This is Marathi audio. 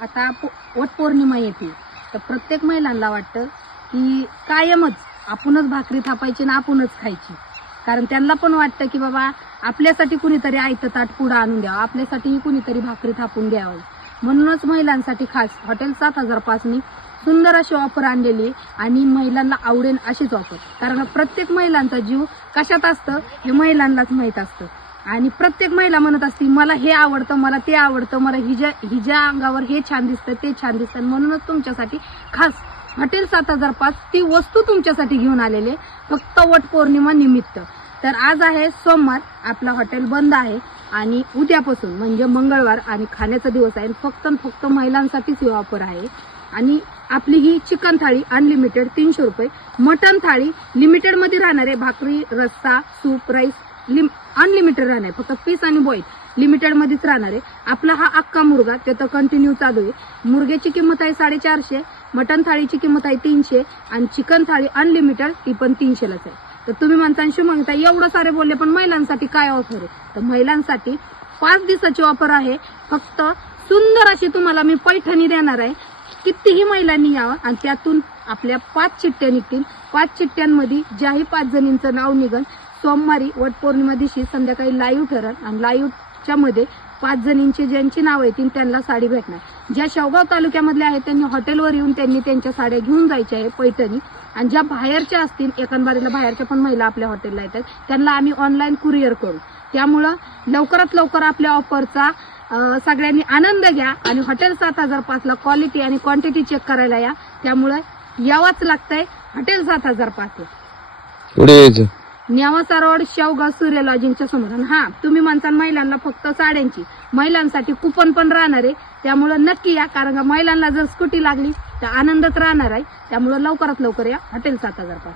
आता वटपौर्णिमा येते तर प्रत्येक महिलांना वाटतं की कायमच आपणच भाकरी थापायची ना आपणच खायची. कारण त्यांना पण वाटतं की बाबा आपल्यासाठी कुणीतरी आयतं ताट पुढं आणून द्यावं, आपल्यासाठीही कुणीतरी भाकरी थापून द्यावं. म्हणूनच महिलांसाठी खास हॉटेल 7005 नी सुंदर अशी ऑफर आणलेली आणि महिलांना आवडेल अशीच ऑफर. कारण प्रत्येक महिलांचा जीव कशात असतं हे महिलांनाच माहीत असतं आणि प्रत्येक महिला म्हणत असते मला हे आवडतं, मला ते आवडतं, मला हिच्या अंगावर हे छान दिसतं, ते छान दिसतं. म्हणूनच तुमच्यासाठी खास हॉटेल 7005 ती वस्तू तुमच्यासाठी घेऊन आलेले फक्त वटपौर्णिमा निमित्त. तर आज आहे सोमवार, आपला हॉटेल बंद आहे आणि उद्यापासून म्हणजे मंगळवार आणि खाण्याचा दिवस आहे. फक्त महिलांसाठीच ही ऑफर आहे. आणि आपली ही चिकन थाळी अनलिमिटेड 300 रुपये, मटन थाळी लिमिटेड मध्ये राहणार आहे, भाकरी रस्सा सूप राईस अनलिमिटेड राहणार आहे, फक्त पीस आणि बॉईल लिमिटेड मध्येच राहणार आहे. आपला हा अख्खा मुर्गा ते तर कंटिन्यू चालू आहे. मुर्ग्याची किंमत आहे 450, मटन थाळीची किंमत आहे 300 आणि चिकन थाळी अनलिमिटेड ती पण 300लाच आहे. तर तुम्ही म्हणता म्हणता एवढं सारे बोलले पण महिलांसाठी काय ऑफर आहे? तर महिलांसाठी 5 दिवसाची ऑफर आहे. फक्त सुंदर अशी तुम्हाला मी पैठणी देणार आहे. कितीही महिलांनी यावं आणि त्यातून आपल्या 5 चिठ्ठ्या निघतील. 5 चिठ्ठ्यांमध्ये ज्याही 5 जणींचं नाव निघल सोमवारी वटपौर्णिमा दिवशी संध्याकाळी लाईव्ह ठरेल आणि लाईव्हच्या मध्ये 5 जणींची ज्यांची नाव येतील त्यांना साडी भेटणार. ज्या शेवगाव तालुक्यामधल्या आहेत त्यांनी हॉटेलवर येऊन त्यांनी त्यांच्या साड्या घेऊन जायच्या आहे पैठणी. आणि ज्या बाहेरच्या असतील एकंदरीतला बाहेरच्या पण महिला आपल्या हॉटेलला येतात त्यांना आम्ही ऑनलाईन कुरिअर करू. त्यामुळं लवकरात लवकर आपल्या ऑफरचा सगळ्यांनी आनंद घ्या आणि हॉटेल 7005 ला क्वालिटी आणि क्वांटिटी चेक करायला या. त्यामुळे यावंच लागतंय हॉटेल 7005. कुठे यायचं? न्यावासा रोड, शेवगाव, सूर्य लॉजिंगच्या समोर. हा तुम्ही म्हणता महिलांना फक्त साड्यांची, महिलांसाठी कुपन पण राहणार आहे. त्यामुळे नक्की या, कारण का महिलांना जर स्कूटी लागली तर आनंदच राहणार आहे. त्यामुळे लवकरात लवकर या हॉटेल 7005.